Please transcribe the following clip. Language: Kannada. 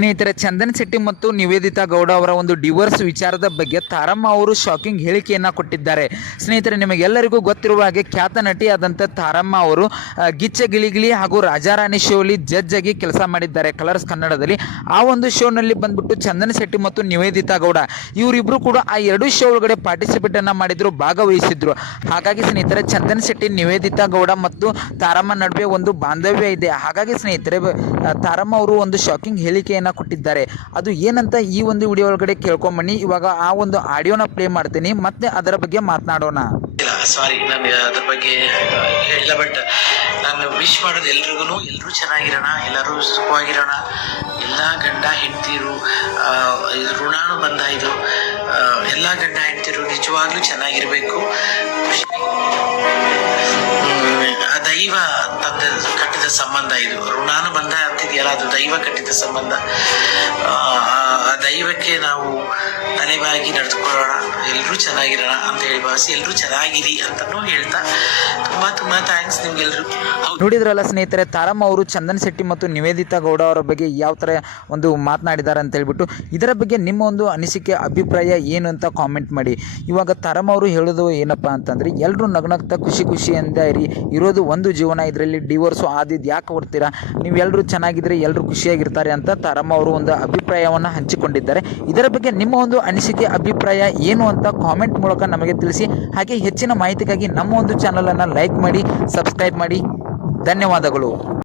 ಸ್ನೇಹಿತರೆ, ಚಂದನ್ ಶೆಟ್ಟಿ ಮತ್ತು ನಿವೇದಿತಾ ಗೌಡ ಅವರ ಒಂದು ಡಿವೋರ್ಸ್ ವಿಚಾರದ ಬಗ್ಗೆ ತಾರಮ್ಮ ಅವರು ಶಾಕಿಂಗ್ ಹೇಳಿಕೆಯನ್ನ ಕೊಟ್ಟಿದ್ದಾರೆ. ಸ್ನೇಹಿತರೆ, ನಿಮಗೆಲ್ಲರಿಗೂ ಗೊತ್ತಿರುವ ಹಾಗೆ ಖ್ಯಾತ ನಟಿ ಆದಂತ ತಾರಮ್ಮ ಅವರು ಗಿಚ್ಚ ಗಿಳಿಗಿಳಿ ಹಾಗೂ ರಾಜಾರಾಣಿ ಶೋಲಿ ಜಡ್ಜ್ ಆಗಿ ಕೆಲಸ ಮಾಡಿದ್ದಾರೆ ಕಲರ್ಸ್ ಕನ್ನಡದಲ್ಲಿ. ಆ ಒಂದು ಶೋನಲ್ಲಿ ಬಂದ್ಬಿಟ್ಟು ಚಂದನ್ ಶೆಟ್ಟಿ ಮತ್ತು ನಿವೇದಿತಾ ಗೌಡ, ಇವರಿಬ್ರು ಕೂಡ ಆ ಎರಡು ಶೋ ಒಳಗಡೆ ಪಾರ್ಟಿಸಿಪೇಟ್ ಅನ್ನ ಮಾಡಿದ್ರು, ಭಾಗವಹಿಸಿದ್ರು. ಹಾಗಾಗಿ ಸ್ನೇಹಿತರೆ, ಚಂದನ್ ಶೆಟ್ಟಿ, ನಿವೇದಿತಾ ಗೌಡ ಮತ್ತು ತಾರಮ್ಮ ನಡುವೆ ಒಂದು ಬಾಂಧವ್ಯ ಇದೆ. ಹಾಗಾಗಿ ಸ್ನೇಹಿತರೆ ತಾರಮ್ಮ ಅವರು ಒಂದು ಶಾಕಿಂಗ್ ಹೇಳಿಕೆಯನ್ನ ಕೊಟ್ಟಿದ್ದಾರೆ. ಅದು ಏನಂತ ಈ ಒಂದು ವಿಡಿಯೋ ಒಳಗಡೆ ಕೇಳ್ಕೊಂಬನ್ನಿ. ಇವಾಗ ಆ ಒಂದು ಆಡಿಯೋನ ಪ್ಲೇ ಮಾಡ್ತೀನಿ. ಮತ್ತೆ ಅದರ ಬಗ್ಗೆ ಮಾತನಾಡೋಣ. ಸಾರಿ ನಾನು ಅದ್ರ ಬಗ್ಗೆ ಹೇಳಿಲ್ಲ ಬಟ್ ನಾನು ವಿಶ್ ಮಾಡೋದು ಎಲ್ರಿಗೂ ಎಲ್ಲರೂ ಚೆನ್ನಾಗಿರೋಣ, ಎಲ್ಲರೂ ಸುಖವಾಗಿರೋಣ. ಎಲ್ಲ ಗಂಡ ಹೆಂಡ್ತಿರು ಋಣಾನು ಬಂದ ಇದು ಎಲ್ಲ ಗಂಡ ಹೆಂಡ್ತಿರು ನಿಜವಾಗ್ಲೂ ಚೆನ್ನಾಗಿರ್ಬೇಕು. ದೈವ ತಂದ, ಕಟ್ಟಿದ ಸಂಬಂಧ ಇದು. ಋಣಾನುಬಂಧ ಅಂತಿದೆಯಲ್ಲ ಅದು ದೈವ ಕಟ್ಟಿದ ಸಂಬಂಧ ಆ ದೈವಕ್ಕೆ ನಾವು ತಲೆಬಾಗಿ ನಡೆದುಕೊಳ್ಳೋಣ ಎಲ್ಲರೂ ಚೆನ್ನಾಗಿರೋಣ ಅಂತ ಹೇಳಿ ಭಾವಿಸಿ ಎಲ್ಲರೂ ಚೆನ್ನಾಗಿರಿ ಅಂತಲೂ ಹೇಳ್ತಾ ತುಂಬಾ ತುಂಬಾ ಥ್ಯಾಂಕ್ಸ್ ನಿಮ್ಗೆಲ್ರು. ಹೌದು. ನೋಡಿದ್ರಲ್ಲ ಸ್ನೇಹಿತರೆ, ತಾರಮ್ಮ ಅವರು ಚಂದನ್ ಶೆಟ್ಟಿ ಮತ್ತು ನಿವೇದಿತಾ ಗೌಡ ಅವರ ಬಗ್ಗೆ ಯಾವ ಥರ ಒಂದು ಮಾತನಾಡಿದ್ದಾರೆ ಅಂತ ಹೇಳ್ಬಿಟ್ಟು, ಇದರ ಬಗ್ಗೆ ನಿಮ್ಮ ಒಂದು ಅನಿಸಿಕೆ, ಅಭಿಪ್ರಾಯ ಏನು ಅಂತ ಕಾಮೆಂಟ್ ಮಾಡಿ. ಇವಾಗ ತಾರಮ್ಮ ಅವರು ಹೇಳೋದು ಏನಪ್ಪ ಅಂತಂದರೆ ಎಲ್ಲರೂ ನಗ್ನಗ್ತಾ ಖುಷಿ ಖುಷಿಯಿಂದ ಇರಿ, ಇರೋದು ಒಂದು ಜೀವನ, ಇದರಲ್ಲಿ ಡಿವೋರ್ಸು ಆದಿದ್ದು ಯಾಕೆ ಹೊಡ್ತೀರಾ ನೀವೆಲ್ಲರೂ ಚೆನ್ನಾಗಿದ್ರೆ ಎಲ್ಲರೂ ಖುಷಿಯಾಗಿರ್ತಾರೆ ಅಂತ ತಾರಮ್ಮ ಅವರು ಒಂದು ಅಭಿಪ್ರಾಯವನ್ನು ಹಂಚಿಕೊಂಡಿದ್ದಾರೆ. ಇದರ ಬಗ್ಗೆ ನಿಮ್ಮ ಒಂದು ಅನಿಸಿಕೆ ಅಭಿಪ್ರಾಯ ಏನು ಅಂತ ಕಾಮೆಂಟ್ ಮೂಲಕ ನಮಗೆ ತಿಳಿಸಿ. ಹಾಗೆ ಹೆಚ್ಚಿನ ಮಾಹಿತಿಗಾಗಿ ನಮ್ಮ ಒಂದು ಚಾನಲನ್ನು ಲೈಕ್ ಮಾಡಿ ಸಬ್ಸ್ಕ್ರೈಬ್ ಮಾಡಿ. ಧನ್ಯವಾದಗಳು.